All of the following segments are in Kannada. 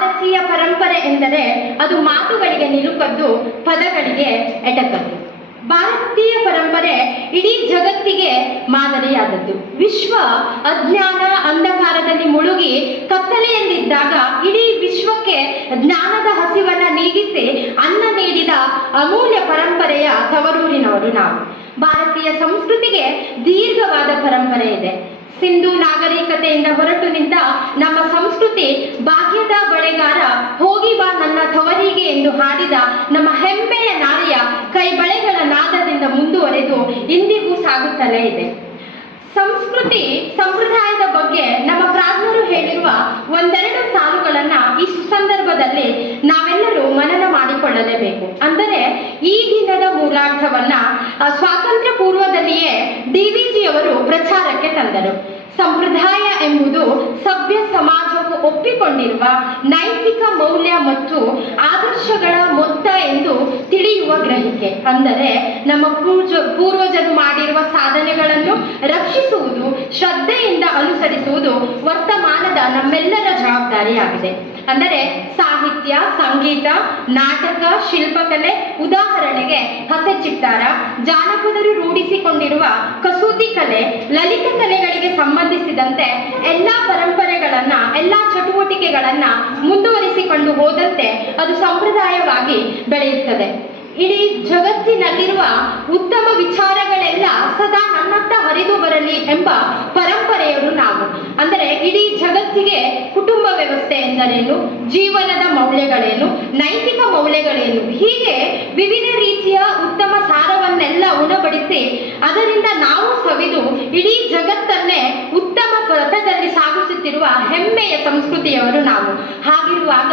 ಭಾರತೀಯ ಪರಂಪರೆ ಎಂದರೆ ಅದು ಮಾತುಗಳಿಗೆ ನಿಲುಕದ್ದು, ಪದಗಳಿಗೆ ಎಟಕದ್ದು. ಭಾರತೀಯ ಪರಂಪರೆ ಇಡೀ ಜಗತ್ತಿಗೆ ಮಾದರಿಯಾದದ್ದು. ವಿಶ್ವ ಅಜ್ಞಾನ ಅಂಧಕಾರದಲ್ಲಿ ಮುಳುಗಿ ಕತ್ತಲೆಯಲ್ಲಿದ್ದಾಗ ಇಡೀ ವಿಶ್ವಕ್ಕೆ ಜ್ಞಾನದ ಹಸಿವನ್ನ ನೀಗಿಸಿ ಅನ್ನ ನೀಡಿದ ಅಮೂಲ್ಯ ಪರಂಪರೆಯ ತವರೂರಿನವರು ನಾವು. ಭಾರತೀಯ ಸಂಸ್ಕೃತಿಗೆ ದೀರ್ಘವಾದ ಪರಂಪರೆ ಇದೆ. ಸಿಂಧು ನಾಗರಿಕತೆಯಿಂದ ಹೊರಟು ನಿಂತ ನಮ್ಮ ಸಂಸ್ಕೃತಿ ಭಾಗ್ಯದ ಬಳೆಗಾರ ಹೋಗಿ ಬಾ ನನ್ನ ತವರಿಗೆ ಎಂದು ಹಾಡಿದ ನಮ್ಮ ಹೆಮ್ಮೆಯ ನಾರಿಯ ಕೈ ಬಳೆಗಳ ನಾದದಿಂದ ಮುಂದುವರೆದು ಇಂದಿಗೂ ಸಾಗುತ್ತಲೇ ಇದೆ. ಸಂಸ್ಕೃತಿ ಸಂಪ್ರದಾಯದ ಬಗ್ಗೆ ನಮ್ಮ ಪ್ರಾಜ್ಞರು ಹೇಳಿರುವ ಒಂದೆರಡು ಸಾಲುಗಳನ್ನ ಈ ಸುಸಂದರ್ಭದಲ್ಲಿ ನಾವೆಲ್ಲರೂ ಮನನ ಮಾಡಿಕೊಳ್ಳಲೇಬೇಕು. ಅಂದರೆ ಈ ದಿನದ ಮೂಲಾರ್ಥವನ್ನ ಸ್ವಾತಂತ್ರ್ಯ ಪೂರ್ವದಲ್ಲಿಯೇ DVಜಿಯವರು ಪ್ರಚಾರಕ್ಕೆ ತಂದರು. ಸಂಪ್ರದಾಯ ಎಂಬುದು ಸಭ್ಯ ಸಮಾಜವು ಒಪ್ಪಿಕೊಂಡಿರುವ ನೈತಿಕ ಮೌಲ್ಯ ಮತ್ತು ಆದರ್ಶಗಳ ಮೊತ್ತ ಎಂದು ತಿಳಿಯುವ ಗ್ರಹಿಕೆ. ಅಂದರೆ ನಮ್ಮ ಪೂರ್ವಜರು ಮಾಡಿರುವ ಸಾಧನೆಗಳನ್ನು ರಕ್ಷಿಸುವುದು, ಶ್ರದ್ಧೆಯಿಂದ ಅನುಸರಿಸುವುದು ವರ್ತಮಾನದ ನಮ್ಮೆಲ್ಲರ ಜವಾಬ್ದಾರಿಯಾಗಿದೆ. ಅಂದರೆ ಸಾಹಿತ್ಯ, ಸಂಗೀತ, ನಾಟಕ, ಶಿಲ್ಪಕಲೆ, ಉದಾಹರಣೆಗೆ ಹಸೆ ಚಿತ್ತಾರ, ಜಾನಪದರು ರೂಢಿಸಿಕೊಂಡಿರುವ ಕಸೂತಿ ಕಲೆ, ಲಲಿತ ಕಲೆಗಳಿಗೆ ಸಂಬಂಧಿಸಿದಂತೆ ಎಲ್ಲಾ ಪರಂಪರೆಗಳನ್ನ, ಎಲ್ಲಾ ಚಟುವಟಿಕೆಗಳನ್ನ ಮುಂದುವರಿಸಿಕೊಂಡು ಹೋದಂತೆ ಅದು ಸಂಪ್ರದಾಯವಾಗಿ ಬೆಳೆಯುತ್ತದೆ. ಇಡೀ ಜಗತ್ತಿನಲ್ಲಿರುವ ಉತ್ತಮ ವಿಚಾರಗಳೆಲ್ಲ ಸದಾ ನನ್ನತ್ತ ಹರಿದು ಬರಲಿ ಎಂಬ ಪರಂಪರೆಯರು ನಾವು. ಅಂದರೆ ಇಡೀ ಜಗತ್ತಿಗೆ ಕುಟುಂಬ ವ್ಯವಸ್ಥೆ ಎಂದರೇನು, ಜೀವನದ ಮೌಲ್ಯಗಳೇನು, ನೈತಿಕ ಮೌಲ್ಯಗಳೇನು, ಹೀಗೆ ವಿವಿಧ ರೀತಿಯ ಉತ್ತಮ ಸಾರವನ್ನೆಲ್ಲ ಉಣಬಡಿಸಿ ಅದರಿಂದ ನಾವು ಸವಿದು ಇಡೀ ಜಗತ್ತನ್ನೇ ಉತ್ತಮ ಪಥದಲ್ಲಿ ಸಾಗಿಸುತ್ತಿರುವ ಹೆಮ್ಮೆಯ ಸಂಸ್ಕೃತಿಯವರು ನಾವು. ಹಾಗಿರುವಾಗ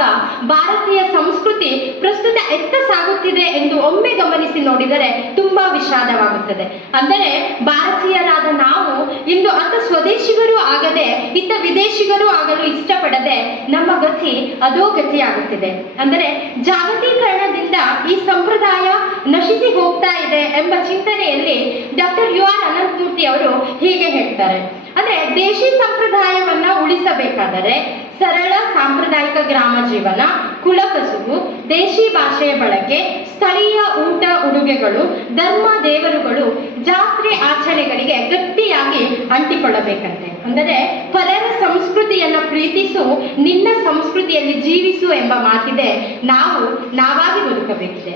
ಭಾರತೀಯ ಸಂಸ್ಕೃತಿ ಪ್ರಸ್ತುತ ಎತ್ತ ಸಾಗುತ್ತಿದೆ ಎಂದು ಒಮ್ಮೆ ಗಮನಿಸಿ ನೋಡಿದರೆ ತುಂಬಾ ವಿಷಾದವಾಗುತ್ತದೆ. ಅಂದರೆ ಭಾರತೀಯರಾದ ನಾವು ಇಂದು ಅತ್ತ ಸ್ವದೇಶಿಗರೂ ಆಗದೆ ಇತ್ತ ವಿದೇಶಿಗರೂ ಆಗಲು ಇಷ್ಟಪಡದೆ ನಮ್ಮ ಗತಿ ಅಧೋಗತಿಯಾಗುತ್ತಿದೆ. ಅಂದರೆ ಜಾಗತೀಕರಣದಿಂದ ಈ ಸಂಪ್ರದಾಯ ನಶಿಸಿ ಹೋಗ್ತಾ ಇದೆ ಎಂಬ ಚಿಂತನೆಯಲ್ಲಿ ಡಾಕ್ಟರ್ UR ಅನಂತಮೂರ್ತಿ ಅವರು ಹೀಗೆ ಹೇಳ್ತಾರೆ. ಅಂದ್ರೆ ದೇಶಿ ಸಂಪ್ರದಾಯವನ್ನ ಉಳಿಸಬೇಕಾದರೆ ಸರಳ ಸಾಂಪ್ರದಾಯಿಕ ಗ್ರಾಮ ಜೀವನ, ಕುಲಕಸುಬು, ದೇಶಿ ಭಾಷೆಯ ಬಳಕೆ, ಸ್ಥಳೀಯ ಊಟ ಉಡುಗೆಗಳು, ಧರ್ಮ ದೇವರುಗಳು, ಜಾತ್ರೆ ಆಚರಣೆಗಳಿಗೆ ಗಟ್ಟಿಯಾಗಿ ಅಂಟಿಕೊಳ್ಳಬೇಕಂತೆ. ಅಂದರೆ ಪರರ ಸಂಸ್ಕೃತಿಯನ್ನ ಪ್ರೀತಿಸು, ನಿನ್ನ ಸಂಸ್ಕೃತಿಯಲ್ಲಿ ಜೀವಿಸು ಎಂಬ ಮಾತಿದೆ. ನಾವು ನಾವಾಗಿ ಬದುಕಬೇಕಿದೆ.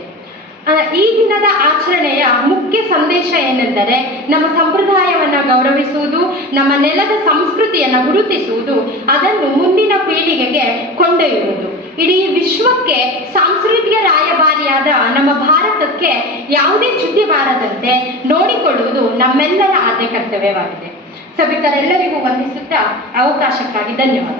ಈ ದಿನದ ಆಚರಣೆಯ ಮುಖ್ಯ ಸಂದೇಶ ಏನೆಂದರೆ ನಮ್ಮ ಸಂಪ್ರದಾಯವನ್ನ ಗೌರವಿಸುವುದು, ನಮ್ಮ ನೆಲದ ಸಂಸ್ಕೃತಿಯನ್ನ ಗುರುತಿಸುವುದು, ಅದನ್ನು ಮುಂದಿನ ಪೀಳಿಗೆಗೆ ಕೊಂಡೊಯ್ಯುವುದು. ಇಡೀ ವಿಶ್ವಕ್ಕೆ ಸಾಂಸ್ಕೃತಿಕ ರಾಯಭಾರಿಯಾದ ನಮ್ಮ ಭಾರತಕ್ಕೆ ಯಾವುದೇ ಚ್ಯುತಿ ಬಾರದಂತೆ ನೋಡಿಕೊಳ್ಳುವುದು ನಮ್ಮೆಲ್ಲರ ಆದ್ಯ ಕರ್ತವ್ಯವಾಗಿದೆ. ಸಭಿಕರೆಲ್ಲರಿಗೂ ವಂದಿಸುತ್ತಾ ಅವಕಾಶಕ್ಕಾಗಿ ಧನ್ಯವಾದ.